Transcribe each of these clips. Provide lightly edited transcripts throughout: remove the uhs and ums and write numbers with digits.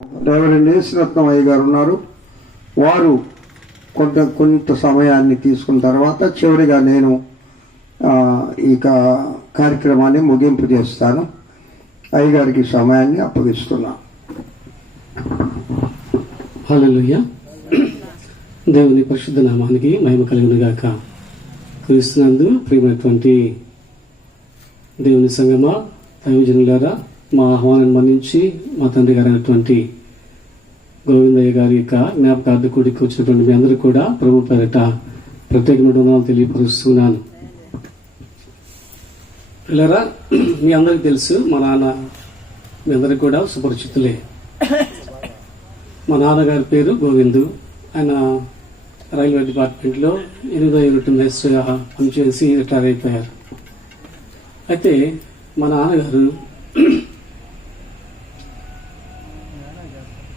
Reverend యేసురత్నమయ్య గారు ఉన్నారు. వారు కొంత సమయాన్ని తీసుకున్న తర్వాత చివరిగా నేను ఈ కార్యక్రమాన్ని ముగింపు చేస్తాను. అయ్యగారికి సమయాన్ని అప్పగిస్తున్నా. హల్లెలూయా. దేవుని పరిశుద్ధ నామానికి మహిమ కలుగును గాక. క్రీస్తునందు ప్రియమైనటువంటి దేవుని సంగమా, దైవజనులారా, మా ఆహ్వానాన్ని మన్నించి మా తండ్రి గారు అయినటువంటి గోవిందయ్య గారి యొక్క జ్ఞాపకార్థ కూడికి వచ్చినటువంటి మీ అందరూ కూడా ప్రభు పేరిట ప్రత్యేకమైన వందనాలు తెలియపరుస్తున్నాను. పిల్లరా, మీ అందరికీ తెలుసు, మా నాన్న మీ అందరికీ కూడా సుపరిచితులే. మా నాన్నగారి పేరు గోవిందు. ఆయన రైల్వే డిపార్ట్మెంట్లో 8వ యూనిట్ మేస్టర్గా పనిచేసి రిటైర్ అయిపోయారు. అయితే మా నాన్నగారు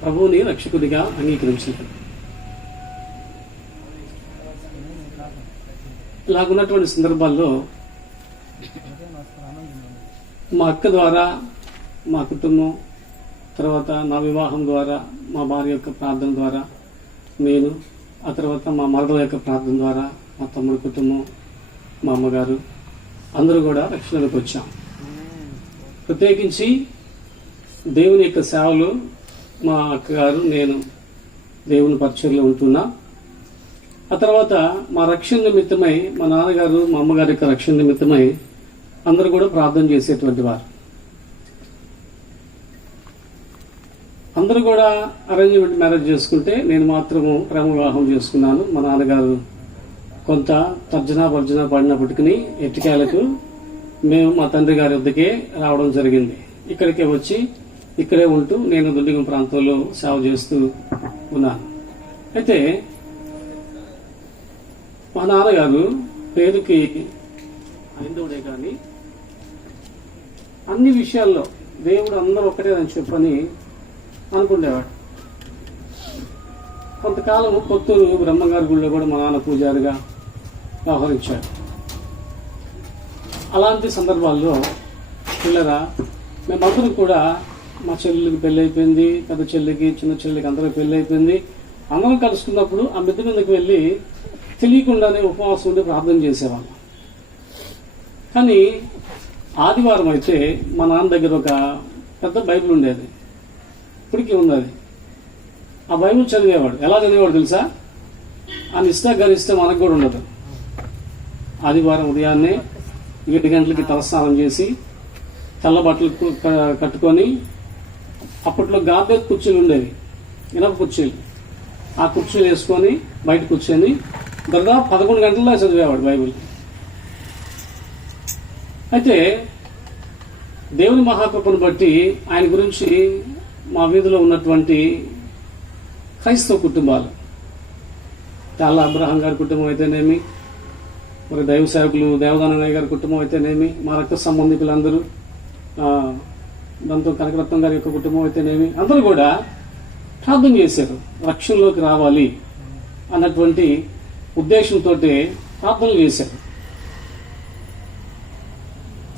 ప్రభువుని రక్షకుడిగా అంగీకరించారు. ఇలాగున్నటువంటి సందర్భాల్లో మా అక్క ద్వారా, మా కుటుంబం, తర్వాత నా వివాహం ద్వారా, మా భార్య యొక్క ప్రార్థన ద్వారా, నేను, ఆ తర్వాత మా మరదల యొక్క ప్రార్థన ద్వారా, మా తమ్ముడి కుటుంబం, మా అమ్మగారు అందరూ కూడా రక్షణలోకి వచ్చాం. ప్రత్యేకించి దేవుని యొక్క సేవలు మా అక్కగారు, నేను దేవుని పరిచర్లో ఉంటున్నా. ఆ తర్వాత మా రక్షణ నిమిత్తమై, మా నాన్నగారు మా అమ్మగారి యొక్క రక్షణ నిమిత్తమై అందరూ కూడా ప్రార్థన చేసేటువంటి వారు. అందరూ కూడా అరేంజ్మెంట్ మ్యారేజ్ చేసుకుంటే నేను మాత్రము ప్రేమ వివాహం చేసుకున్నాను. మా నాన్నగారు కొంత తర్జనా భర్జన పడినప్పటికీ ఎట్టికాయలకు మేము మా తండ్రి గారి వద్దకే రావడం జరిగింది. ఇక్కడికే వచ్చి ఇక్కడే ఉంటూ నేను దుండిగం ప్రాంతంలో సేవ చేస్తూ ఉన్నాను. అయితే మా నాన్నగారు పేరుకి హైందవుడే కానీ అన్ని విషయాల్లో దేవుడు అందరూ ఒకటే అని చెప్పని అనుకునేవాడు. కొంతకాలం కొత్తూరు బ్రహ్మంగారి గుడిలో కూడా మా నాన్న పూజారిగా వ్యవహరించాడు. అలాంటి సందర్భాల్లో పిల్లరా, మేమందరూ కూడా, మా చెల్లెలికి పెళ్ళి అయిపోయింది, పెద్ద చెల్లికి, చిన్న చెల్లికి అందరికి పెళ్ళి అయిపోయింది. అందరం కలుసుకున్నప్పుడు ఆ మిద్ద మీదకి వెళ్ళి తెలియకుండానే ఉపవాసం ఉండి ప్రార్థన చేసేవాళ్ళం. కానీ ఆదివారం అయితే మా నాన్న దగ్గర ఒక పెద్ద బైబిల్ ఉండేది, ఇప్పటికీ ఉంది అది. ఆ బైబిల్ చదివేవాడు. ఎలా చదివేవాడు తెలుసా? ఆ నిష్ఠ గరిష్ట మనకు కూడా ఉండదు. ఆదివారం ఉదయాన్నే 7 గంటలకి తలస్నానం చేసి తెల్ల బట్టలు కట్టుకొని, అప్పట్లో గార్బేజ్ కుర్చీలు ఉండేవి, ఇనప కుర్చీలు. ఆ కుర్చీలు వేసుకొని బయట కూర్చొని దాదాపు 11 గంటల్లో చదివేవాడు బైబిల్. అయితే దేవుని మహాకృపను బట్టి ఆయన గురించి మా వీధిలో ఉన్నటువంటి క్రైస్తవ కుటుంబాలు, తెల్ల అబ్రహాం గారి కుటుంబం అయితేనేమి, మరి దైవ సేవకులు దేవదానయ్య గారి కుటుంబం అయితేనేమి, మా రక్త సంబంధికులందరూ, దాంతో కనకరత్నం గారి యొక్క కుటుంబం అయితేనేమి, అందరూ కూడా ప్రార్థన చేశారు. రక్షణలోకి రావాలి అన్నటువంటి ఉద్దేశంతో ప్రార్థనలు చేశారు.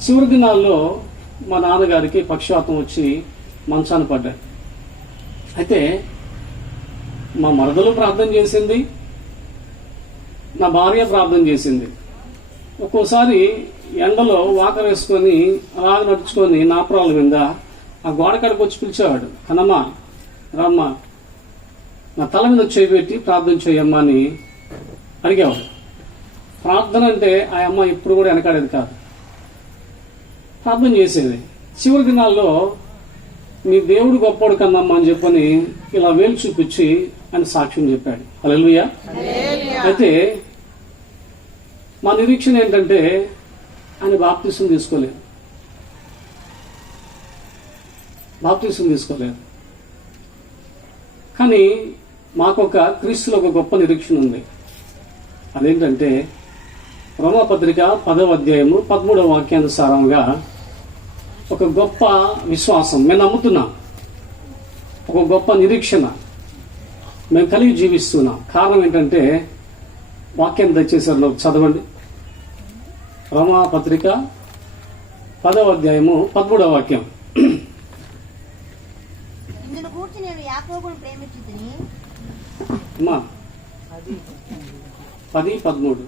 చివరి దినాల్లో మా నాన్నగారికి పక్షవాతం వచ్చి మంచాన పడ్డాడు. అయితే మా మరదలు ప్రార్థన చేసింది, నా భార్య ప్రార్థన చేసింది. ఒక్కోసారి ఎండలో వాకర్ వేసుకొని అలాగ నడుచుకొని నాపురాల మీద ఆ గోడ కాడికి వచ్చి పిలిచేవాడు. కన్నమ్మ, రామ్మ, నా తల మీద చేయబెట్టి ప్రార్థన చేయమ్మా అని అడిగేవాడు. ప్రార్థన అంటే ఆ అమ్మ ఎప్పుడు కూడా వెనకాడేది కాదు, ప్రార్థన చేసేది. చివరి దినాల్లో మీ దేవుడు గొప్పవాడు కన్నమ్మ అని చెప్పని ఇలా వేలు చూపించి ఆయన సాక్ష్యం చెప్పాడు. హల్లెలూయా. అయితే మా నిరీక్షణ ఏంటంటే ఆయన బాప్తిసం తీసుకోలేదు. కానీ మాకొక క్రీస్తులో ఒక గొప్ప నిరీక్షణ ఉంది. అదేంటంటే రోమాపత్రిక 10వ అధ్యాయము 13వ వాక్యానుసారంగా ఒక గొప్ప విశ్వాసం మేము నమ్ముతున్నాం, ఒక గొప్ప నిరీక్షణ మేము కలిగి జీవిస్తున్నాం. కారణం ఏంటంటే వాక్యం దయచేసారు చదవండి. రోమాపత్రిక 10వ అధ్యాయము 13వ వాక్యం. నిన్ను గూర్చి నేను యాకోబును ప్రేమించితిని. అమ్మా 10:13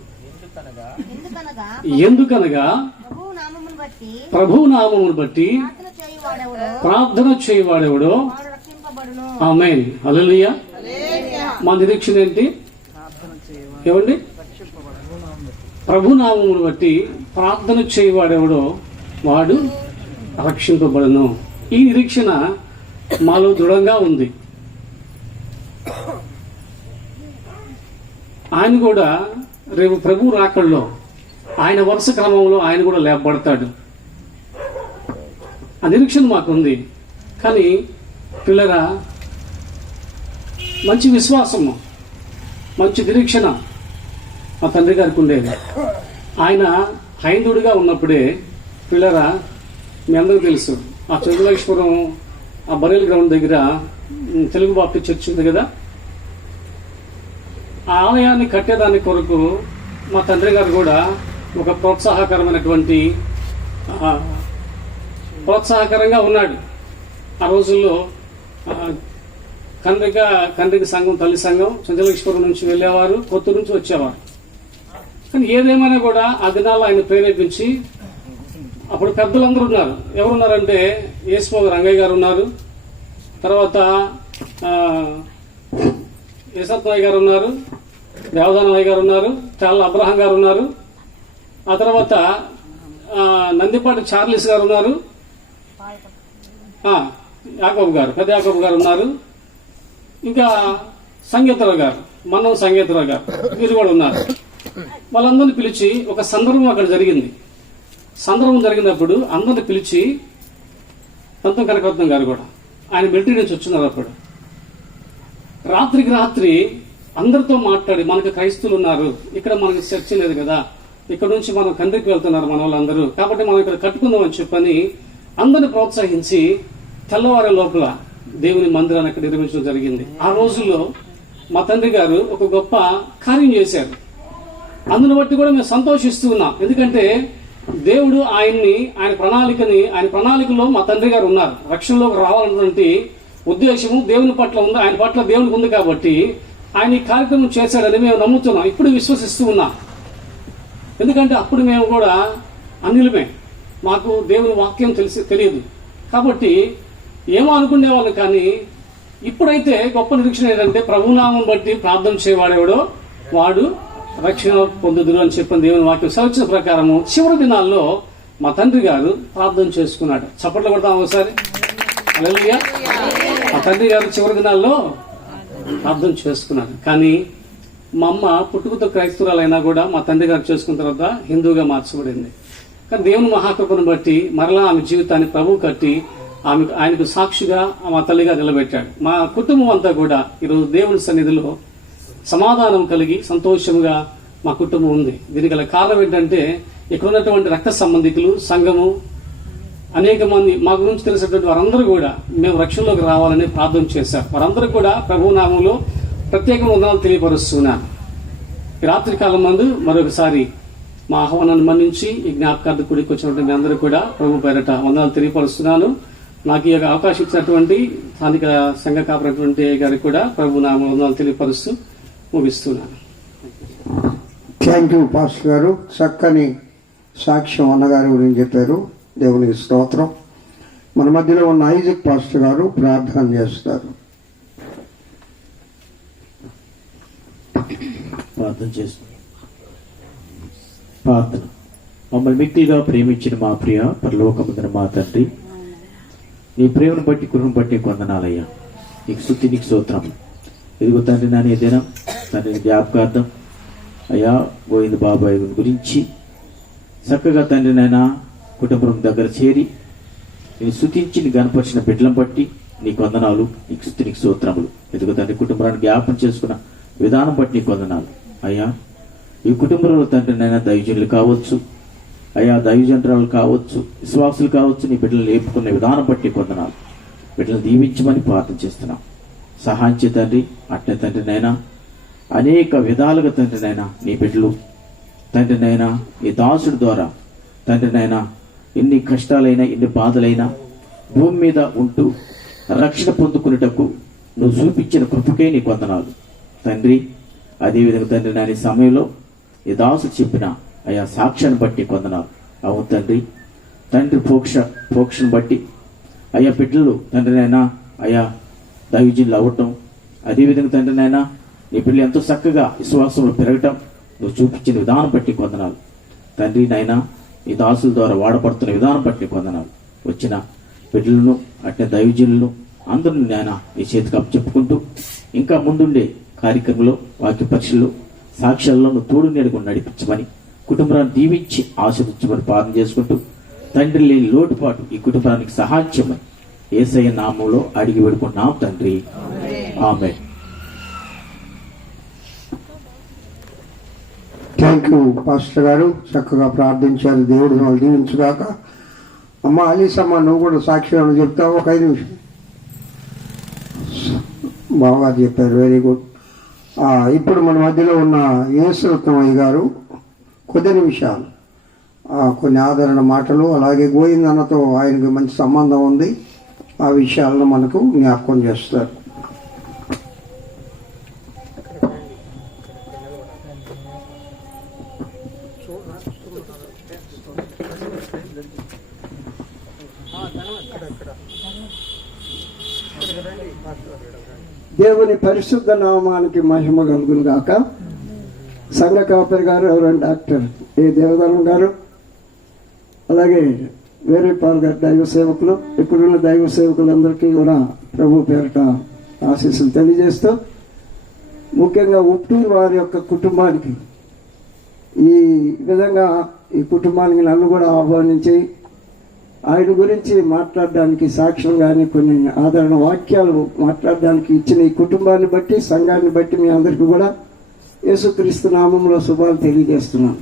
ఎందుకనగా ప్రభువు నామమును బట్టి ప్రార్థన చేయువాడెవడో వాడు రక్షింపబడును. ఆమేన్. హల్లెలూయా. మా నిరీక్షణ ఏంటి ఏమండి? ప్రభునామమును బట్టి ప్రార్థన చేయవాడెవడో వాడు రక్షింపబడును. ఈ నిరీక్షణ మాలో దృఢంగా ఉంది. ఆయన కూడా రేపు ప్రభు రాకల్లో ఆయన వరుస క్రమంలో ఆయన కూడా లేపబడతాడు. ఆ నిరీక్షణ మాకుంది. కానీ పిల్లరా, మంచి విశ్వాసము, మంచి నిరీక్షణ మా తండ్రి గారికి ఉండేది. ఆయన హైందువుడిగా ఉన్నప్పుడే పిల్లరా, మీ అందరూ తెలుసు, ఆ చంద్రలక్ష్మపురం ఆ బరేల్ గ్రౌండ్ దగ్గర తెలుగు బాప్టిస్ట్ చర్చ్ ఉంది కదా, ఆ ఆలయాన్ని కట్టేదాని కొరకు మా తండ్రి గారు కూడా ఒక ప్రోత్సాహకరంగా ఉన్నాడు. ఆ రోజుల్లో కండ్రిక సంఘం, తల్లి సంఘం చంద్రలక్ష్మపురం నుంచి వెళ్ళేవారు, కొత్తూరు నుంచి వచ్చేవారు. కానీ ఏదేమైనా కూడా ఆ దినాల్లో ఆయన ప్రేరేపించి, అప్పుడు పెద్దలందరూ ఉన్నారు. ఎవరున్నారంటే యేసుమోగ రంగయ్య గారు ఉన్నారు, తర్వాత యశత్వయ్య గారు ఉన్నారు, దేవదానయ్య గారు ఉన్నారు, చాలా అబ్రహం గారు ఉన్నారు, ఆ తర్వాత నందిపాటి చార్లిస్ గారు ఉన్నారు, యాకోబు గారు, పెద్ద యాకోబు గారు ఉన్నారు, ఇంకా సంగీతరావు గారు, మన్నం సంగీతరావు గారు, వీరు కూడా ఉన్నారు. వాళ్ళందరినీ పిలిచి ఒక సందర్భం అక్కడ జరిగింది. సందర్భం జరిగినప్పుడు అందరిని పిలిచి, పంతం కనకరత్నం గారు కూడా, ఆయన మిలిటరీ నుంచి వచ్చినారు. అప్పుడు రాత్రికి రాత్రి అందరితో మాట్లాడి, మనకు క్రైస్తవులు ఉన్నారు, ఇక్కడ మనకి చర్చ లేదు కదా, ఇక్కడ నుంచి మనం కండ్రికి వెళ్తున్నారు మన వాళ్ళందరూ, కాబట్టి మనం ఇక్కడ కట్టుకుందామని చెప్పని అందరిని ప్రోత్సహించి తెల్లవారే లోపల దేవుని మందిరాన్ని అక్కడ నిర్మించడం జరిగింది. ఆ రోజుల్లో మా తండ్రి గారు ఒక గొప్ప కార్యం చేశారు. అందును బట్టి కూడా మేము సంతోషిస్తూ ఉన్నాం. ఎందుకంటే దేవుడు ఆయన ప్రణాళికలో మా తండ్రి గారు ఉన్నారు. రక్షణలోకి రావాలన్నటువంటి ఉద్దేశము దేవుని పట్ల ఉంది, ఆయన పట్ల దేవునికి ఉంది. కాబట్టి ఆయన ఈ కార్యక్రమం చేశాడని మేము నమ్ముతున్నాం, ఇప్పుడు విశ్వసిస్తూ ఉన్నాం. ఎందుకంటే అప్పుడు మేము కూడా అన్యులమే, మాకు దేవుని వాక్యం తెలియదు. కాబట్టి ఏమో అనుకునేవాళ్ళు. కానీ ఇప్పుడైతే గొప్ప నిరీక్షణ ఏంటంటే ప్రభునామం బట్టి ప్రార్థన చేయవాడేవాడో వాడు రక్షణ పొందుదురు అని చెప్పిన దేవుని వాక్యం సవచ్చిన ప్రకారము చివరి దినాల్లో మా తండ్రి గారు ప్రార్థన చేసుకున్నాడు. చప్పట్లు కొడతాం ఒకసారి. హల్లెలూయా. మా తండ్రి గారు చివరి దినాల్లో ప్రార్థన చేసుకున్నాడు. కానీ మా అమ్మ పుట్టుకతో క్రైస్తవురాలైనా కూడా మా తండ్రి గారు చేసుకున్న తర్వాత హిందూగా మార్చబడింది. కానీ దేవుని మహాకృపను బట్టి మరలా ఆమె జీవితాన్ని ప్రభువు కట్టి ఆయనకు సాక్షిగా మా తల్లిగా నిలబెట్టాడు. మా కుటుంబం అంతా కూడా ఈరోజు దేవుని సన్నిధిలో సమాధానం కలిగి సంతోషంగా మా కుటుంబం ఉంది. దీనికి గల కారణం ఏంటంటే ఇక్కడ ఉన్నటువంటి రక్త సంబంధికులు, సంఘము, అనేక మంది మా గురించి తెలిసినటువంటి వారందరూ కూడా మేము రక్షణలోకి రావాలని ప్రార్థన చేశారు. వారందరూ కూడా ప్రభువు నామంలో ప్రత్యేక వందనాలు తెలియపరుస్తున్నాను. ఈ రాత్రి కాలం మందు మరొకసారి మా ఆహ్వానాన్ని మన్నించి ఈ జ్ఞాపకార్థ కూడికి వచ్చినటువంటి మీ అందరూ కూడా ప్రభు పేరట వందనాలు తెలియపరుస్తున్నాను. నాకు ఈ యొక్క అవకాశం ఇచ్చినటువంటి స్థానిక సంఘ కాపరైనటువంటి గారికి కూడా ప్రభు నామంలో వందనాలు తెలియపరుస్తూ ముగిస్తున్నాను. థ్యాంక్ యూ పాస్టర్ గారు. చక్కని సాక్ష్యం అన్నగారి గురించి చెప్పారు. దేవునికి స్తోత్రం. మన మధ్యలో ఉన్న ఐజక్ పాస్టర్ గారు ప్రార్థన చేస్తారు. ప్రార్థన. మమ్మల్ని మిక్కిలిగా ప్రేమించిన మా ప్రియ పరలోకమందున మా తండ్రి, నీ ప్రేమను బట్టి కృపను బట్టి వందనాలయ్యా. నీకు స్తుతి, నీకు స్తోత్రం. ఇదిగో తండ్రి, నా దినం తండ్రి జ్ఞాపకార్థం అయ్యా గోవింద బాబాయ్ గురించి చక్కగా తండ్రి నాయన కుటుంబం దగ్గర చేరి నేను స్తుతించి నీ గణపరిచిన బిడ్డలను బట్టి నీకు వందనాలు, నీకు స్తుతి, నీకు స్తోత్రములు. ఇదిగో తండ్రి కుటుంబాన్ని జ్ఞాపకం చేసుకున్న విధానం బట్టి నీకు వందనాలు అయ్యా. ఈ కుటుంబంలో తండ్రి నాయన దైవజనులు కావచ్చు అయ్యా, దైవజనరాలు కావచ్చు, విశ్వాసులు కావచ్చు, నీ బిడ్డలు లేపుకునే విధానం బట్టి నీకు వందనాలు. బిడ్డలు దీవించమని ప్రార్థన చేస్తున్నాం. సహాయం చే తండ్రి. అట్నే తండ్రి నైనా అనేక విధాలుగా తండ్రి నైనా నీ బిడ్డలు తండ్రి నైనా నీ దాసుడి ద్వారా తండ్రి నైనా ఎన్ని కష్టాలైనా ఎన్ని బాధలైనా భూమి మీద ఉంటూ రక్షణ పొందుకునేటకు నువ్వు చూపించిన కృపకే నీకు వందనాలు తండ్రి. అదేవిధంగా తండ్రి నాయన ఈ సమయంలో ఈ దాసు చెప్పిన అయా సాక్ష్యాన్ని బట్టి వందనాలు. అవును తండ్రి, తండ్రి పోక్షను బట్టి అయ్యా బిడ్డలు తండ్రి నాయన అయా దైవజనులు అవ్వటం, అదేవిధంగా తండ్రి నాయన నీ పిల్లలు ఎంతో చక్కగా విశ్వాసంలో పెరగటం నువ్వు చూపించిన విధానం బట్టి వందనాలు తండ్రి నాయన. ఈ దాసుల ద్వారా వాడబడుతున్న విధానం బట్టి వందనాలు. వచ్చిన బిడ్డలను అట్నే దైవజనులను అందరూ నాయన నీ చేతికి అప్పచెప్పుకుంటూ ఇంకా ముందుండే కార్యక్రమంలో వాక్య పరీక్షలు సాక్ష్యాల్లో నువ్వు తోడు నీడకుండా నడిపించమని, కుటుంబాన్ని దీవించి ఆశీర్వదించమని ప్రార్థన చేసుకుంటూ తండ్రి లేని లోటుపాటు ఈ కుటుంబానికి సహాయం చేయమని యేసయ్య నామంలో అడిగి వేడుకుంటున్నాం తండ్రి, ఆమేన్. థ్యాంక్ యూ పాస్టర్ గారు, చక్కగా ప్రార్థించారు. దేవుడు మిమ్మల్ని దీవించుగాక. అమ్మ ఆలీసమ్మ, నువ్వు కూడా సాక్ష్యం చెప్తావు? ఒక 5 నిమిషం. బాగా చెప్పారు, వెరీ గుడ్. ఇప్పుడు మన మధ్యలో ఉన్న యేసురత్నమయ్య గారు కొద్ది నిమిషాలు కొన్ని ఆదరణ మాటలు, అలాగే గోవిందన్నతో ఆయనకు మంచి సంబంధం ఉంది, ఆ విషయాలను మనకు జ్ఞాపకం చేస్తారు. దేవుని పరిశుద్ధ నామానికి మహిమ కలుగును గాక. సంఘ కాపరి గారు, ఎవరైనా డాక్టర్ ఏ దేవదనం గారు, అలాగే వేరే పాల్ గారు, దైవ సేవకులు, ఇక్కడున్న దైవ సేవకులందరికీ కూడా ప్రభు పేరిట ఆశీస్సులు తెలియజేస్తూ, ముఖ్యంగా ఉట్టూరు వారి యొక్క కుటుంబానికి ఈ విధంగా ఈ కుటుంబానికి నన్ను కూడా ఆహ్వానించి ఆయన గురించి మాట్లాడడానికి, సాక్ష్యం కానీ కొన్ని ఆదరణ వాక్యాలు మాట్లాడడానికి ఇచ్చిన ఈ కుటుంబాన్ని బట్టి, సంఘాన్ని బట్టి మీ అందరికీ కూడా యేసుక్రీస్తు నామంలో శుభాలు తెలియజేస్తున్నాను.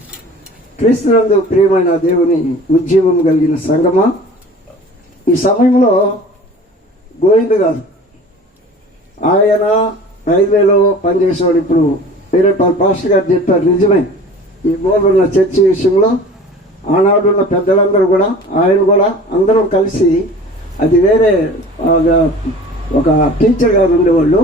క్రీస్తునందు ప్రియమైన దేవుని ఉజ్జీవం కలిగిన సంఘమా, ఈ సమయంలో గోవింద్ గారు ఆయన రైల్వేలో పనిచేసేవాడు. ఇప్పుడు వేరే పాస్టర్ గారు చెప్పారు, నిజమే. ఈ మూలన్న చర్చి విషయంలో ఆనాడు ఉన్న పెద్దలందరూ కూడా, ఆయన కూడా అందరం కలిసి, అది వేరే ఒక టీచర్ గారు ఉండేవాళ్ళు,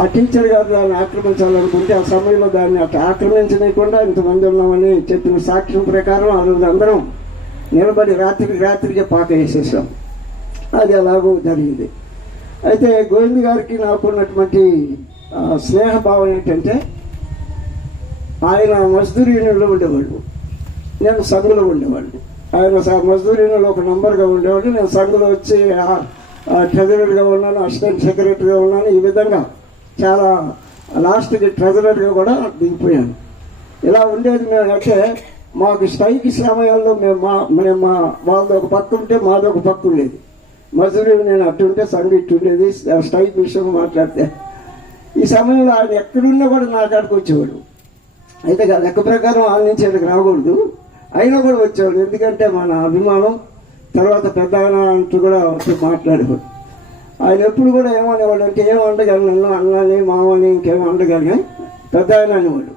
ఆ టీచర్ గారు దాన్ని ఆక్రమించాలనుకుంటే ఆ సమయంలో దాన్ని అట్లా ఆక్రమించలేకుండా ఇంతమంది ఉన్నామని చెప్పిన సాక్ష్యం ప్రకారం ఆ రోజు అందరం నిలబడి రాత్రికి పాక వేసేసాం. అది అలాగూ జరిగింది. అయితే గోవింద్ గారికి నాకు ఉన్నటువంటి స్నేహభావం ఏంటంటే, ఆయన మజ్దూర్ యూనియన్లో ఉండేవాళ్ళు, నేను సంఘంలో ఉండేవాడిని. ఆయన మజ్దూర్ యూనియన్లో ఒక నంబర్గా ఉండేవాడు, నేను సంఘంలో వచ్చి ట్రెజరర్గా ఉన్నాను, అసిస్టెంట్ సెక్రటరీగా ఉన్నాను. ఈ విధంగా చాలా లాస్ట్కి ట్రెజరర్గా కూడా దిగిపోయాను. ఇలా ఉండేది. మేము అంటే మాకు స్ట్రైక్ సమయాల్లో మేము వాళ్ళది ఒక పక్క ఉంటే మాది ఒక పక్క ఉండేది. మజూరి నేను అటు ఉంటే సంఘం ఇటు ఉండేది. స్ట్రైక్ విషయం మాట్లాడితే ఈ సమయంలో ఆయన ఎక్కడున్నా కూడా నా కాడికి వచ్చేవాడు. అయితే లెక్క ప్రకారం వాళ్ళ నుంచి ఆయనకు రాకూడదు, అయినా కూడా వచ్చేవాడు. ఎందుకంటే మన అభిమానం. తర్వాత పెద్ద ఆయన అంటూ కూడా మాట్లాడేవాడు. ఆయన ఎప్పుడు కూడా ఏమనేవాడు అంటే, ఏం వండగలను, నన్ను అన్నని మామని ఇంకేమో వండగలిగా పెద్ద ఆయన అనేవాడు.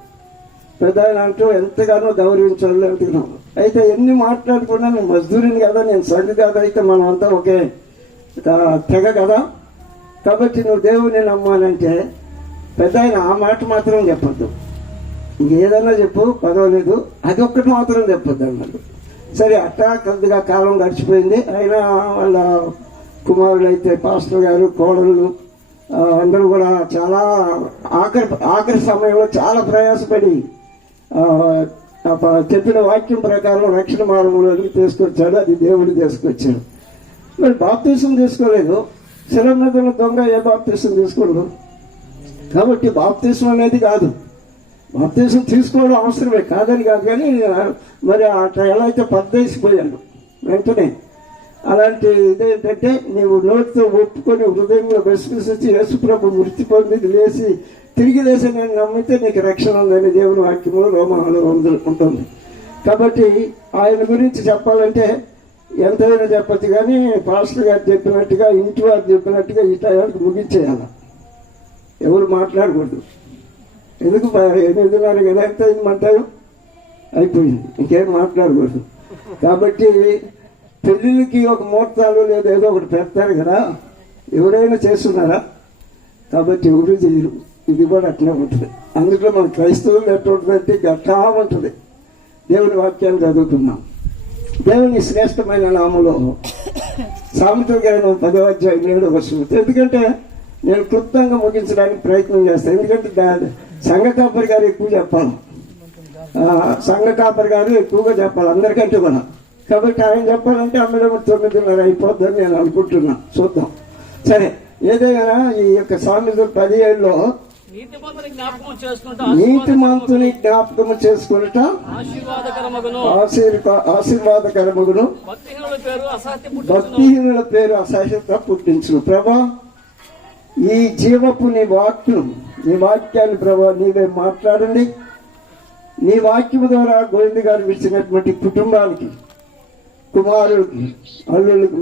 పెద్ద ఆయన అంటూ ఎంతగానో గౌరవించాలి ఎంతగానో. అయితే ఎన్ని మాట్లాడుకున్నా నేను మజ్దూరిని కదా, నేను సంఘ కదా, అయితే మనం అంతా ఒకే తెగ కదా, కాబట్టి నువ్వు దేవుని నమ్మానంటే పెద్ద ఆయన ఆ మాట మాత్రం చెప్పొద్దు, ఇంకేదన్నా చెప్పు పర్వాలేదు, అది ఒక్కటి మాత్రం చెప్పొద్దు అన్నాడు. సరే అట్టా కొద్దిగా కాలం గడిచిపోయింది. అయినా వాళ్ళ కుమారుడు అయితే పాస్టర్ గారు, కోడళ్ళు అందరూ కూడా చాలా ఆఖరి సమయంలో చాలా ప్రయాసపడి చెప్పిన వాక్యం ప్రకారం రక్షణ మార్గంలోకి తీసుకొచ్చాడు. అది దేవుడు తీసుకొచ్చాడు. మరి బాప్తీసం తీసుకోలేదు. శిలనదుల దొంగ ఏ బాప్తీసం తీసుకోలేదు. కాబట్టి బాప్తీసం అనేది కాదు, బాప్తీసం తీసుకోవడం అవసరమే, కాదని కాదు. కానీ మరి అట్లా ఎలా అయితే పరదేశిపోయాడు వెంటనే. అలాంటి ఇదేంటంటే, నీవు నోటితో ఒప్పుకొని హృదయంలో విశ్వసించి యేసుప్రభు మృతి పొంది లేచి తిరిగి లేచి నేను నమ్మితే నీకు రక్షణ ఉందని దేవుని వాక్యంలో రోమాలో ఉంటుంది. కాబట్టి ఆయన గురించి చెప్పాలంటే ఎంతైనా చెప్పచ్చు. కానీ పాస్టర్ గారు చెప్పినట్టుగా, ఇంటి వారు చెప్పినట్టుగా ఈ టయానికి ముగించేయాలి, ఎవరు మాట్లాడకూడదు. ఎందుకు 8:30 కదా, ఎంత అయిందంటారు, అయిపోయింది, ఇంకేం మాట్లాడకూడదు. కాబట్టి పెళ్ళిళ్ళకి ఒక ముహూర్తాలు లేదా ఏదో ఒకటి పెడతారు కదా, ఎవరైనా చేస్తున్నారా? కాబట్టి ఎవరు చేయరు. ఇది కూడా అట్లే ఉంటుంది. అందులో మన క్రైస్తవులు ఎట్లా ఉంటుందంటే గట్టా ఉంటుంది. దేవుని వాక్యాన్ని చదువుకున్నాం. దేవుని శ్రేష్టమైన నామములో సామెతల గ్రంథం 10వ అధ్యాయం 7వ వచనం. ఎందుకంటే నేను క్లుప్తంగా ముగించడానికి ప్రయత్నం చేస్తాను. ఎందుకంటే సంఘ కాపరి గారు ఎక్కువ చెప్పాలి, సంఘ కాపరి గారు ఎక్కువగా చెప్పాలి అందరికంటే కూడా. కాబట్టి ఆయన చెప్పాలంటే అందరూ 9:30 అయిపోద్దని నేను అనుకుంటున్నా. చూద్దాం. సరే, ఏదైనా ఈ యొక్క సామెతలు 17లో నీతిమంతుని జ్ఞాపకము చేసుకున్నట ఆశీర్వాదకరమగును, భక్తిహీనుల పేరు అసహ్యత పుట్టించు. ప్రభా, ఈ జీవపు నీ వాక్యాన్ని ప్రభా నీవే మాట్లాడండి. నీ వాక్యం ద్వారా గోవింద గారు ఇచ్చినటువంటి కుటుంబానికి, కుమారులకి, అల్లులకి,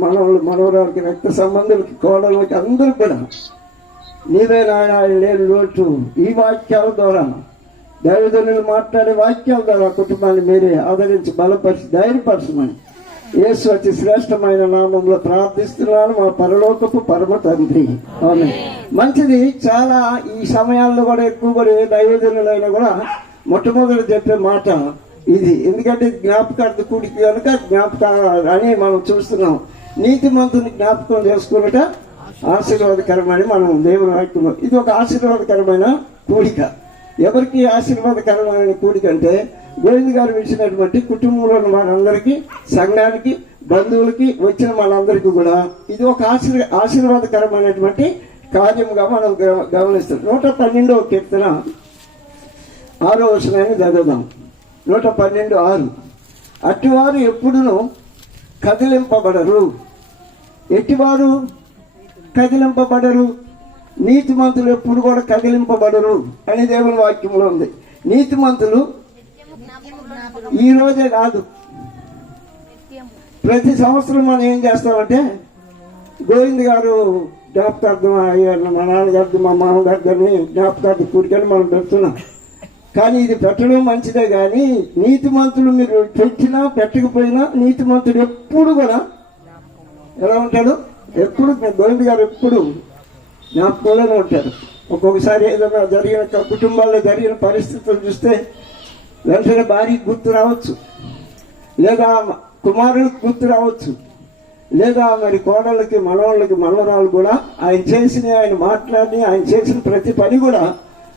మనవరాలకి, రక్త సంబంధులకి, కోడళ్ళకి, అందరూ కూడా నీవే నాయన లేని లోటు. ఈ వాక్యాల ద్వారా, దైవజనులు మాట్లాడే వాక్యాల ద్వారా కుటుంబాన్ని మీరే ఆదరించి బలపరిచి ధైర్యపరచమని యేసు అతి శ్రేష్టమైన నామంలో ప్రార్థిస్తున్నాను, మా పరలోకపు పరమ తండ్రి. ఆమేన్. మంచిది. చాలా ఈ సమయాల్లో కూడా ఎక్కువ కూడా ఏ దైవజనులైనా కూడా మొట్టమొదటి చెప్పే మాట ఇది. ఎందుకంటే జ్ఞాపకార్థ కూడికి కనుక జ్ఞాపక అని మనం చూస్తున్నాం. నీతిమంతుని జ్ఞాపకం చేసుకున్నట ఆశీర్వాదకరమని మనం దేవుని వాక్యం. ఇది ఒక ఆశీర్వాదకరమైన కూడిక. ఎవరికి ఆశీర్వాదకరమైన కూడిక అంటే గోవింద్ గారు ఇచ్చినటువంటి కుటుంబంలో ఉన్న వాళ్ళందరికీ, సంఘానికి, బంధువులకి, వచ్చిన వాళ్ళందరికీ కూడా ఇది ఒక ఆశీర్వాదకరమైనటువంటి కార్యముగా మనం గమనిస్తాం. 112వ కీర్తన 6వ వచనాన్ని చదువుదాం. 112:6. అట్టివారు ఎప్పుడును కదిలింపబడరు. ఎట్టివారు కదిలింపబడరు? నీతిమంతులు ఎప్పుడు కూడా కదిలింపబడరు అని దేవుని వాక్యంలో ఉంది. నీతిమంతులు ఈ రోజే కాదు, ప్రతి సంవత్సరం మనం ఏం చేస్తామంటే గోవింద్ గారు జ్ఞాపకార్థం, మా నాన్నగారిది, మా మామగారిని జ్ఞాపకార్థం కూడికని మనం పెడుతున్నాం. కానీ ఇది పెట్టడం మంచిదే. కానీ నీతిమంతులు మీరు పెట్టినా పెట్టకపోయినా నీతిమంతుడు ఎప్పుడు కూడా ఎలా ఉంటాడు? ఎప్పుడు గోవింద్ గారు ఎప్పుడు జ్ఞాపకంలోనే ఉంటారు. ఒక్కొక్కసారి ఏదైనా జరిగిన కుటుంబాల్లో జరిగిన పరిస్థితులు చూస్తే వెంటనే భార్యకి గుర్తు రావచ్చు, లేదా కుమారులకు గుర్తు రావచ్చు, లేదా మరి కోడళ్ళకి, మనవాళ్ళకి, మనవరాలు కూడా ఆయన చేసిన, ఆయన మాట్లాడి, ఆయన చేసిన ప్రతి పని కూడా,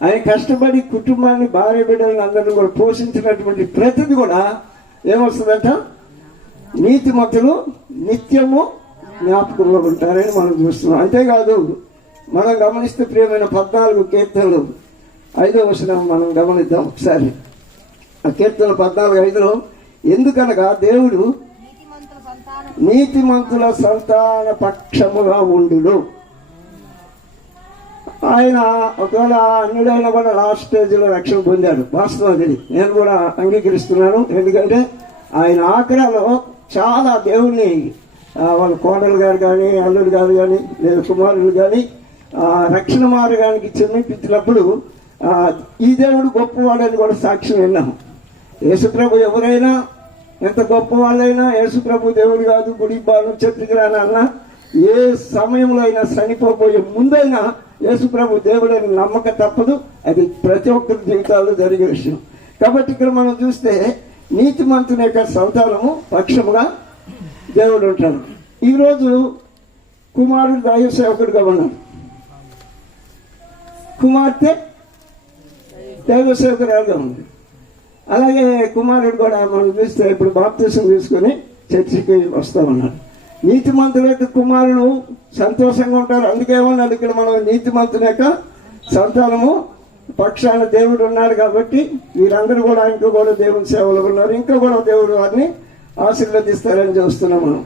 ఆయన కష్టపడి కుటుంబాన్ని, భార్య బిడ్డలను అందరినీ కూడా పోషించినటువంటి ప్రతిది కూడా ఏమొస్తుందంట? నీతిమంతులు నిత్యము జ్ఞాపకంలో ఉంటారని మనం చూస్తున్నాం. అంతేకాదు, మనం గమనిస్తే ప్రియమైన 14 కీర్తనలు 5వ వచనం మనం గమనిద్దాం ఒకసారి. ఆ కీర్తన 14:5లో ఎందుకనగా దేవుడు నీతిమంతుల సంతాన పక్షముగా ఉండును. ఆయన ఒకవేళ అన్యుడైనా కూడా లాస్ట్ స్టేజ్లో రక్షణ పొందాడు. వాస్తవం అది నేను కూడా అంగీకరిస్తున్నాను. ఎందుకంటే ఆయన ఆఖరాలో చాలా దేవుణ్ణి, వాళ్ళ కోడలు గారు కానీ, అల్లుడు గారు కానీ, లేదా కుమారులు కానీ రక్షణ మార్గానికి చెమ్మిపించినప్పుడు ఈ దేవుడు గొప్పవాడని కూడా సాక్ష్యం విన్నాం. యేసుప్రభు ఎవరైనా, ఎంత గొప్ప వాళ్ళైనా, యేసుప్రభు దేవుడు కాదు, గుడి బాలు చర్చికి రానన్నా, ఏ సమయంలో అయినా చనిపోయే ముందైనా యేసుప్రభు దేవుడు అని నమ్మక తప్పదు. అది ప్రతి ఒక్కరి జీవితాల్లో జరిగే విషయం. కాబట్టి ఇక్కడ మనం చూస్తే నీతిమంతుని యొక్క సంతానము పక్షముగా దేవుడు ఉంటాడు. ఈరోజు కుమారుడు దైవ సేవకుడిగా ఉన్నాడు, కుమార్తె దైవ సేవకురాలుగా ఉంది. అలాగే కుమారుడు కూడా మనం చూస్తే ఇప్పుడు బాప్తిసం తీసుకుని చర్చికి వస్తూ ఉన్నాడు. నీతిమంతుల యొక్క కుమారుడు సంతోషంగా ఉంటారు. అందుకేమన్నాడు ఇక్కడ మనం, నీతిమంతుల యొక్క సంతానము పక్షాన దేవుడు ఉన్నాడు. కాబట్టి వీరందరూ కూడా ఇంకా కూడా దేవుని సేవలో ఉన్నారు. ఇంకా కూడా దేవుడు వారిని ఆశీర్వదిస్తారని చూస్తున్నాం మనం.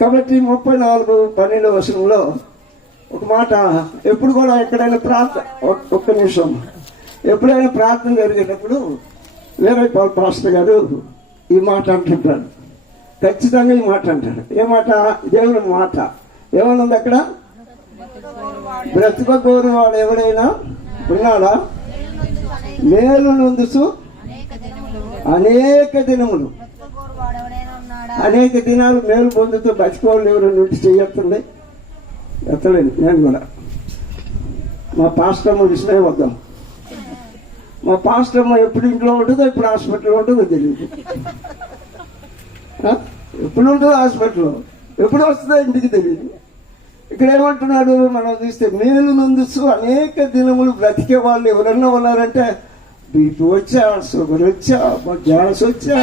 కాబట్టి 34:12 వచనంలో ఒక మాట, ఎప్పుడు కూడా ఎక్కడైనా ప్రార్థన, ఒక్క నిమిషం, ఎప్పుడైనా ప్రార్థన జరిగేటప్పుడు వేరే పాస్టర్ గారు ఈ మాట అంటుంటాడు. ఖచ్చితంగా ఈ మాట అంటాడు. ఏ మాట? దేవుని మాట. ఏమనుంది అక్కడ? బ్రతుకోరు వాడు ఎవడైనా ఉన్నాడా? మేలు నొందుసు అనేక దినములు, అనేక దినాలు మేలు పొందుతూ బతికోళ్ళు ఎవరు నుండి చేయొస్తుంది? ఎత్తలేదు. నేను కూడా మా పాస్టమ్మ విషయమే వద్దాం. మా పాస్టమ్మ ఎప్పుడు ఇంట్లో ఉంటుందో ఎప్పుడు హాస్పిటల్లో ఉంటుందో తెలియదు. ఎప్పుడు ఉంటుందో హాస్పిటల్లో, ఎప్పుడు వస్తుందో ఇంటికి తెలియదు. ఇక్కడ ఏమంటున్నాడు మనం చూస్తే, మేలు నందుసు అనేక దినములు బ్రతికే వాళ్ళు ఎవరన్నా ఉన్నారంటే బీపీ వచ్చా, షుగర్ వచ్చా, గ్యాస్ వచ్చా,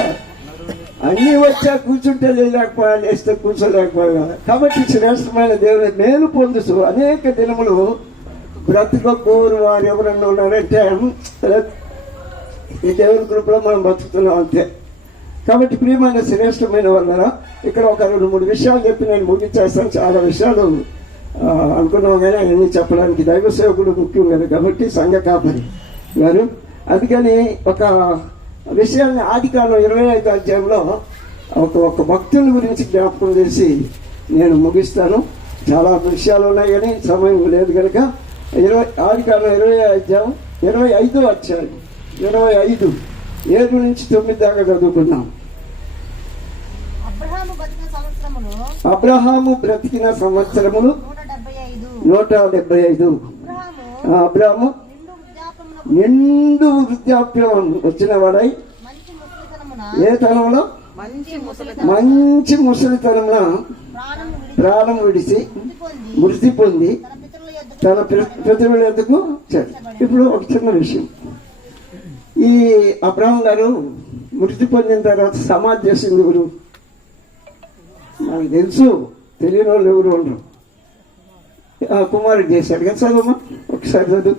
అన్నీ వచ్చా, కూర్చుంటే లేకపోయా, లేస్తే కూర్చోలేకపోయా. కాబట్టి శ్రేష్టమైన దేవుని మేలు పొందుతూ అనేక దినములు బ్రతకకోరు వారు ఎవరన్నా ఉన్నారంటే ఈ దేవుని కృపలో మనం బతుకుతున్నాం అంతే. కాబట్టి ప్రియమైన శ్రేష్టమైన వాళ్ళ ఇక్కడ ఒక 2-3 విషయాలు చెప్పి నేను ముగించేస్తాను. చాలా విషయాలు అనుకున్నాం కానీ అవన్నీ చెప్పడానికి దైవ సేవకుడు ముఖ్యం కదా, కాబట్టి సంఘ కాపరి గారు. అందుకని ఒక విషయాన్ని ఆదికాండం 25వ అధ్యాయంలో ఒక భక్తుల గురించి జ్ఞాపకం చేసి నేను ముగిస్తాను. చాలా విషయాలు ఉన్నాయి కానీ సమయం లేదు కనుక ఆదికాండం 25వ అధ్యాయం 25వ అధ్యాయం 25 7 నుంచి 9 దాకా చదువుకున్నాం. అబ్రహాము బ్రతికిన సంవత్సరములు 175. అబ్రహాము నిండు వృద్ధాప్యం వచ్చిన వాడై ఏ తనంలో మంచి ముసలితనంలో ప్రాణం విడిచి మృతి పొంది తన పితరుల యొద్దకు వచ్చాడు. ఇప్పుడు ఒక చిన్న విషయం, ఈ అబ్రహాం గారు మృతి పొందిన తర్వాత సమాధి చేసింది ఎవరు? నాకు తెలుసు, తెలియని వాళ్ళు ఎవరు ఉండరు. కుమారుడు చేశాడు కదా. చదువు ఒకసారి చదువు,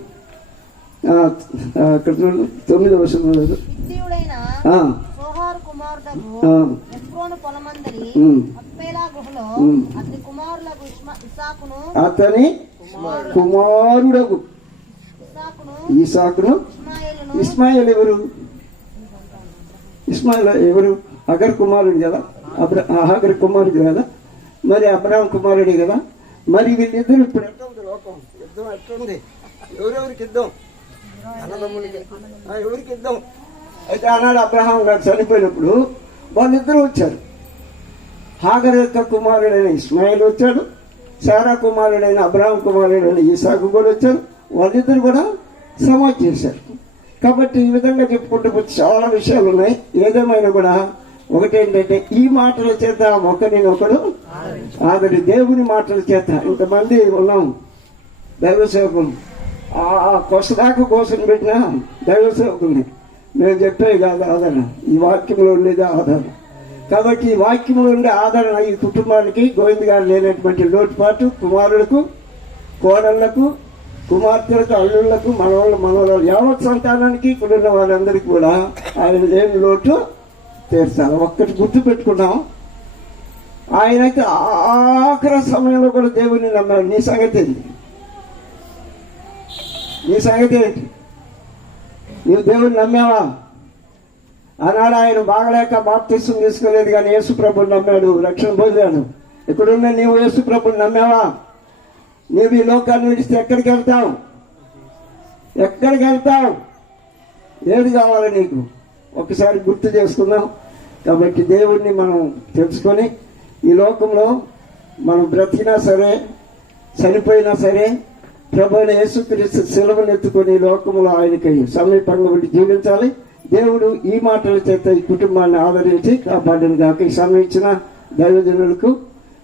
అక్కడ 9వ వచనంలో అతని కుమారుడగు ఇసాకును. ఇస్మాయిల్ ఎవరు? ఇస్మాయిల్ ఎవరు? అగర్ కుమారుడు కదా, అహగర్ కుమారుడు కదా, మరి అబ్రహాం కుమారుడే కదా. మరి వీళ్ళిద్దరు ఇప్పుడు ఎట్లా ఉంది లోకం? యుద్ధం ఎట్లుంది? ఎవరెవరికి యుద్ధం? అన్నదమ్ములకి ఎవరికి యుద్ధం? అయితే ఆనాడు అబ్రహాం గారు చనిపోయినప్పుడు వాళ్ళిద్దరూ వచ్చారు. హాగర్ యొక్క కుమారుడైన ఇస్మాయిల్ వచ్చాడు, సారా కుమారుడైన అబ్రహాం కుమారుడైన ఈసాకు కూడా వచ్చారు. వాళ్ళిద్దరు కూడా సమాధి చేశారు. కాబట్టి ఈ విధంగా చెప్పుకుంటూ చాలా విషయాలు ఉన్నాయి. ఏదేమైనా కూడా ఒకటేంటంటే ఈ మాటల చేత ఒకరినొకడు ఆదరి, దేవుని మాటల చేత ఇంతమంది ఉన్నాం దైవ సేవకులు. ఆ కొసదాకా కోసం పెట్టిన దైవ సేవకుల్ని మేము చెప్పే కాదు ఆదరణ, ఈ వాక్యంలో ఉండేది ఆదరణ. కాబట్టి ఈ వాక్యంలో ఉండే ఆదరణ ఈ కుటుంబానికి గోవింద్ గారు లేనటువంటి లోటుపాటు కుమారులకు, కోడళ్లకు, కుమార్తెలకు, అల్లుళ్లకు, మనవాళ్ళు యావత్ సంతానానికి ఇక్కడ ఉన్న వాళ్ళందరికీ కూడా ఆయన లేని లోటు తీర్చాలి. ఒక్కటి గుర్తు పెట్టుకున్నాం, ఆయనైతే ఆఖరి సమయంలో కూడా దేవుని నమ్మాడు. నీ సంగతి ఏంటి? నీ సంగతి ఏంటి? నువ్వు దేవుని నమ్మావా? ఆనాడు ఆయన బాగలేక బాప్తిస్తం తీసుకోలేదు కానీ యేసు ప్రభుని నమ్మాడు, రక్షణ పొందాడు. ఇక్కడున్న నీవు యేసు ప్రభుని నమ్మావా? నీవు ఈ లోకాన్ని విడిస్తే ఎక్కడికి వెళ్తావు? ఎక్కడికి వెళ్తావు? ఏది కావాలి నీకు? ఒకసారి గుర్తు చేసుకుందాం. కాబట్టి దేవుణ్ణి మనం తెలుసుకొని ఈ లోకంలో మనం బ్రతికినా సరే చనిపోయినా సరే ప్రభువైన యేసుక్రీస్తు శిలువను ఎత్తుకొని ఈ లోకంలో ఆయనకి సమీపంగా ఉండి జీవించాలి. దేవుడు ఈ మాటల చేత ఈ కుటుంబాన్ని ఆదరించి కాపాడిన కాక ఈ సమయం ఇచ్చిన దైవజనులకు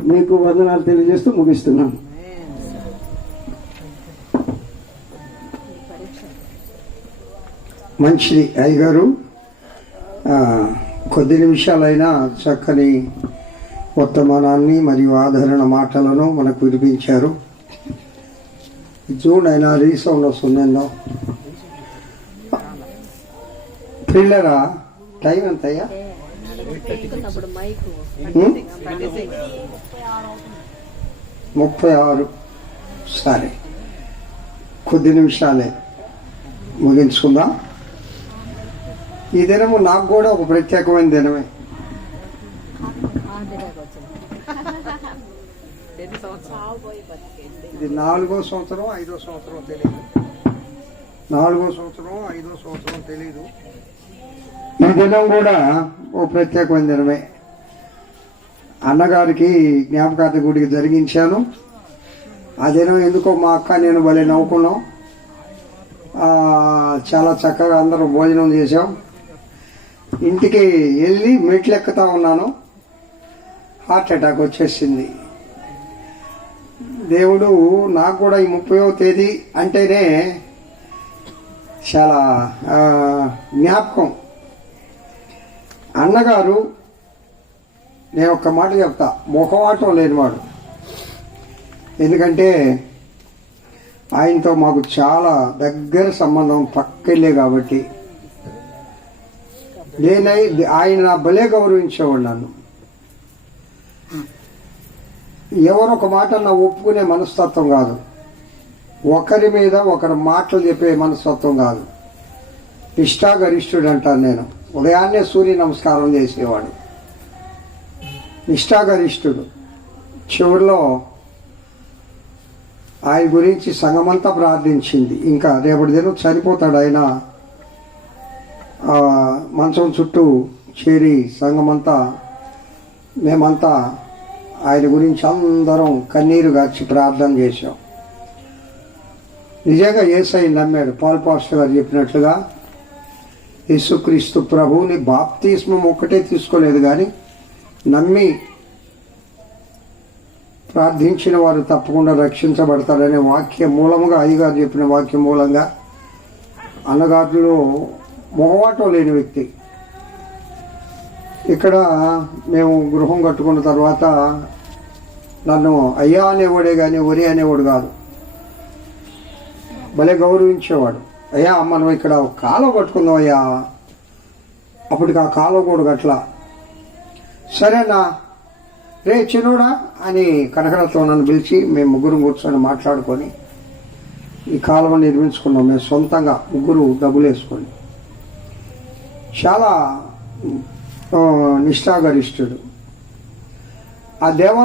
మీకు వందనాలు తెలియజేస్తూ ముగిస్తున్నాను. మంచిది అయ్యగారు, కొద్ది నిమిషాలైనా చక్కని వర్తమానాన్ని మరియు ఆదరణ మాటలను మనకు వినిపించారు. జూన్ అయినా రీసౌండ్ వస్తుందో పిల్లరా టైం ఎంతయ్యా? 36. సరే, కొద్ది నిమిషాలే ముగించుకుందాం. ఈ దినము నాకు కూడా ఒక ప్రత్యేకమైన దినమే. ఇది 4వ సంవత్సరం 5వ సంవత్సరం తెలియదు. 4వ సంవత్సరం 5వ సంవత్సరం తెలియదు. ఈ దినం కూడా ఓ ప్రత్యేకమైన దినమే. అన్నగారికి జ్ఞాపకార్థ గుడికి జరిగించాను. ఆ దినం ఎందుకో మా అక్క నేను భలే నవ్వుకున్నాం. చాలా చక్కగా అందరం భోజనం చేసాం. ఇంటికి వెళ్ళి మెట్లు ఎక్కుతా ఉన్నాను, హార్ట్ అటాక్ వచ్చేసింది. దేవుడు నాకు కూడా ఈ 30వ తేదీ అంటేనే చాలా జ్ఞాపకం. అన్నగారు, నేను ఒక్క మాట చెప్తా, ముఖవాటం లేనివాడు. ఎందుకంటే ఆయనతో మాకు చాలా దగ్గర సంబంధం, పక్కెళ్ళే కాబట్టి ఆయన నా భలే గౌరవించేవాడు నన్ను. ఎవరొక మాట నా ఒప్పుకునే మనస్తత్వం కాదు, ఒకరి మీద ఒకరి మాటలు చెప్పే మనస్తత్వం కాదు. నిష్ఠాగరిష్ఠుడు అంటాను నేను. ఉదయాన్నే సూర్య నమస్కారం చేసేవాడు, నిష్ఠాగరిష్ఠుడు. చివరిలో ఆయన గురించి సంఘమంతా ప్రార్థించింది. ఇంకా రేపటి దినం చనిపోతాడు ఆయన. మంచం చుట్టూ చేరి సంఘమంతా, మేమంతా ఆయన గురించి అందరం కన్నీరు గార్చి ప్రార్థన చేశాం. నిజంగా యేసయ్యని నమ్మాడు. పాల్ పాస్టర్ గారు చెప్పినట్లుగా యేసుక్రీస్తు ప్రభువుని బాప్తిస్మం ఒక్కటే తీసుకోలేదు, కానీ నమ్మి ప్రార్థించిన వారు తప్పకుండా రక్షించబడతారనే వాక్య మూలముగా, అయ్యగారు చెప్పిన వాక్యం మూలంగా, అన్నగారులో మొహవాటం లేని వ్యక్తి. ఇక్కడ మేము గృహం కట్టుకున్న తర్వాత నన్ను అయ్యా అనేవాడే కానీ ఒరే అనేవాడు కాదు. భలే గౌరవించేవాడు. అయ్యా మనం ఇక్కడ కాలువ కట్టుకుందాం అయ్యా, అప్పటికి ఆ కాలువ కూడా గట్ల. సరేనా రే చిన్నోడా అని కనకడతో నన్ను పిలిచి మేము ముగ్గురు కూర్చొని మాట్లాడుకొని ఈ కాలువ నిర్మించుకున్నాం. మేము సొంతంగా ముగ్గురు డబ్బులు వేసుకొని. చాలా నిష్ఠాగరిష్ఠుడు. ఆ దేవ